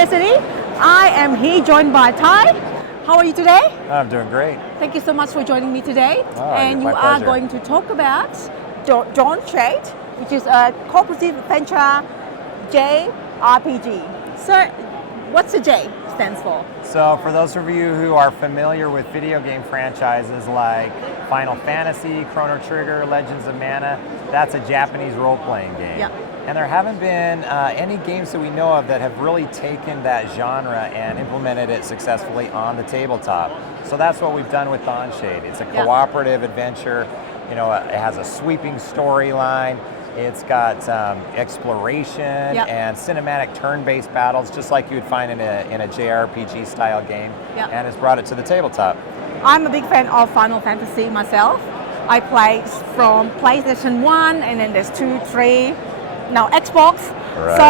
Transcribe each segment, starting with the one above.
University. I am here joined by Ty. How are you today? I'm doing great. Thank you so much for joining me today. And you my are pleasure. going to talk about Dawnshade, which is a cooperative adventure JRPG. So what's the J stands for? So for those of you who are familiar with video game franchises like Final Fantasy, Chrono Trigger, Legends of Mana, that's a Japanese role-playing game. Yeah. And there haven't been any games that we know of that have really taken that genre and implemented it successfully on the tabletop. So that's what we've done with Dawnshade. It's a cooperative adventure. You know, it has a sweeping storyline. It's got exploration and cinematic turn-based battles, just like you would find in a JRPG style game, and it's brought it to the tabletop. I'm a big fan of Final Fantasy myself. I play from PlayStation 1, and then there's 2, 3, now Xbox. Right. So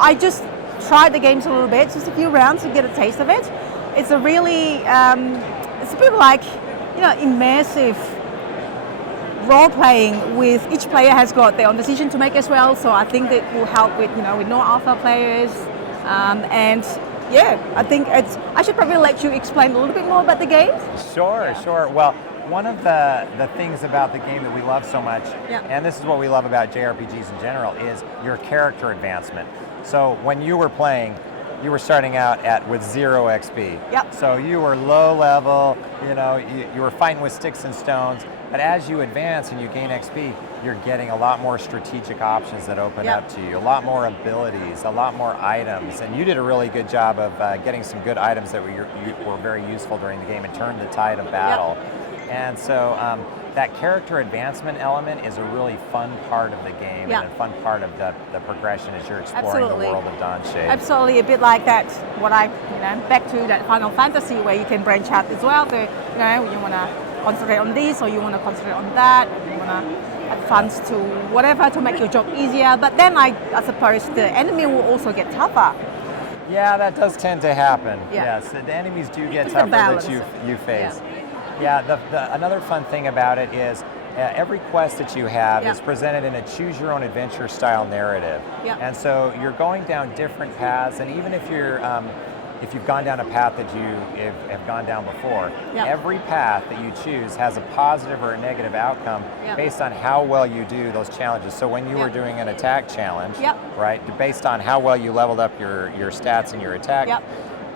I just tried the games a little bit, just a few rounds to get a taste of it. It's a really, it's a bit like, immersive role-playing with each player has got their own decision to make as well, so I think that will help with with no alpha players, and I think I should probably let you explain a little bit more about the game. Sure. Well, one of the things about the game that we love so much, and this is what we love about JRPGs in general, is your character advancement. So when you were playing, you were starting out with 0 XP. So you were low level, you were fighting with sticks and stones, but as you advance and you gain XP, you're getting a lot more strategic options that open up to you, a lot more abilities, a lot more items, and you did a really good job of getting some good items that were very useful during the game and turned the tide of battle. And so that character advancement element is a really fun part of the game and a fun part of the progression as you're exploring the world of Dawnshade. Absolutely, a bit like that. Back to that Final Fantasy where you can branch out as well. So you want to concentrate on this, or you want to concentrate on that, or you want to add funds to whatever to make your job easier. But then I suppose the enemy will also get tougher. Yeah, that does tend to happen. Yes, the enemies do get tougher that you face. Another fun thing about it is every quest that you have is presented in a choose-your-own-adventure style narrative. And so you're going down different paths, and even if you've gone down a path that you have gone down before, every path that you choose has a positive or a negative outcome based on how well you do those challenges. So when you were doing an attack challenge, right, based on how well you leveled up your stats and your attack,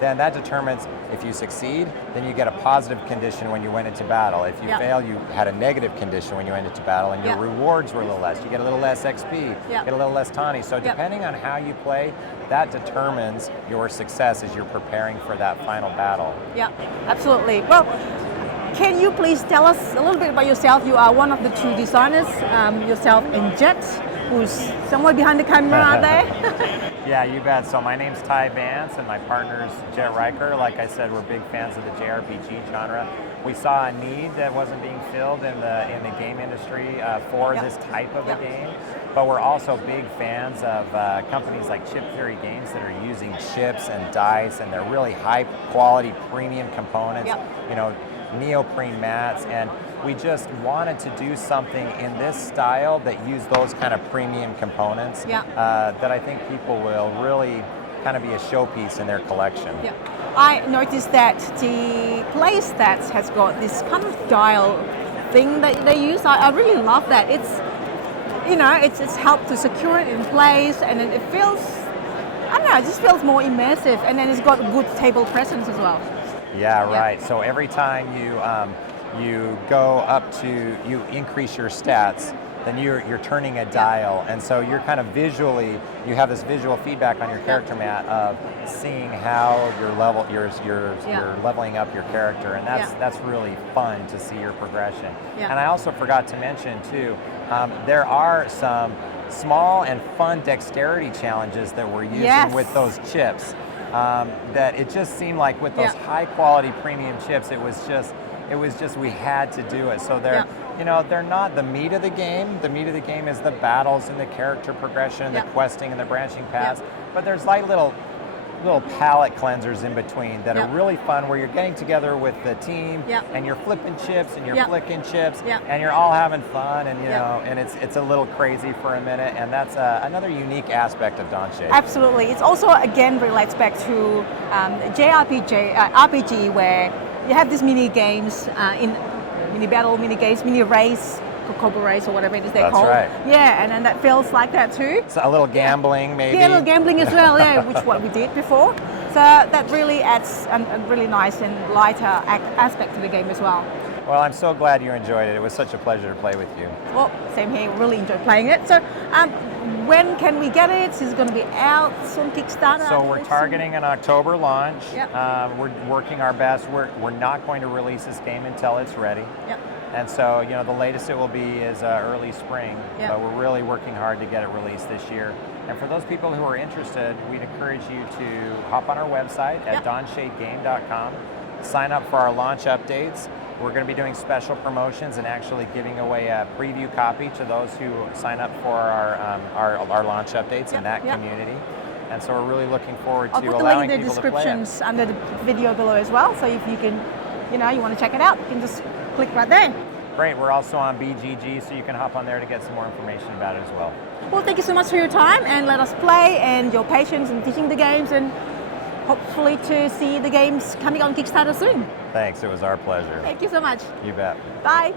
then that determines if you succeed, then you get a positive condition when you went into battle. If you fail, you had a negative condition when you went into battle, and your rewards were a little less. You get a little less XP, get a little less tawny. So depending on how you play, that determines your success as you're preparing for that final battle. Yeah, absolutely. Well, can you please tell us a little bit about yourself? You are one of the 2 designers, yourself and Jet, who's somewhere behind the camera there. Yeah, you bet. So my name's Ty Vance, and my partner's Jet Riker. Like I said, we're big fans of the JRPG genre. We saw a need that wasn't being filled in the game industry for this type of a game. But we're also big fans of companies like Chip Theory Games that are using chips and dice, and they're really high quality premium components, neoprene mats, and we just wanted to do something in this style that used those kind of premium components that I think people will really kind of be a showpiece in their collection. I noticed that the play stats has got this kind of dial thing that they use. I really love that. It's helped to secure it in place, and it feels, it just feels more immersive, and then it's got good table presence as well. Yeah, right. So every time you go up to, you increase your stats, then you're turning a dial, and so you're kind of visually, you have this visual feedback on your character mat of seeing how you're leveling up your character, and that's really fun to see your progression. And I also forgot to mention too, there are some small and fun dexterity challenges that we're using with those chips. That it just seemed like with those high quality premium chips, it was just we had to do it. So they're they're not the meat of the game. The meat of the game is the battles and the character progression, the questing and the branching paths. But there's like little little palate cleansers in between that are really fun, where you're getting together with the team and you're flipping chips and you're flicking chips and you're all having fun, and you know, and it's a little crazy for a minute, and that's another unique aspect of Dawnshade. Absolutely. It's also, again, relates back to JRPG, RPG, where you have these mini games, in mini battle, mini games, mini race, Cobra race, or whatever it is they're called. Right. Yeah, and that feels like that too. So a little gambling, maybe. Yeah, a little gambling as well. Yeah, which what we did before. So that really adds a really nice and lighter aspect to the game as well. Well, I'm so glad you enjoyed it. It was such a pleasure to play with you. Well, same here. Really enjoyed playing it. So, when can we get it? Is it going to be out on Kickstarter? So we're targeting an October launch. Yep. We're working our best. We're not going to release this game until it's ready. Yep. And so, you know, the latest it will be is early spring. Yep. But we're really working hard to get it released this year. And for those people who are interested, we'd encourage you to hop on our website at dawnshadegame.com, sign up for our launch updates. We're going to be doing special promotions and actually giving away a preview copy to those who sign up for our launch updates in that community. And so we're really looking forward to allowing people to play it. I'll put the link in the descriptions under the video below as well. So if you can, you know, you want to check it out, you can just click right there. Great. We're also on BGG, so you can hop on there to get some more information about it as well. Well, thank you so much for your time and let us play, and your patience in teaching the games, and hopefully to see the games coming on Kickstarter soon. Thanks. It was our pleasure. Thank you so much. You bet. Bye.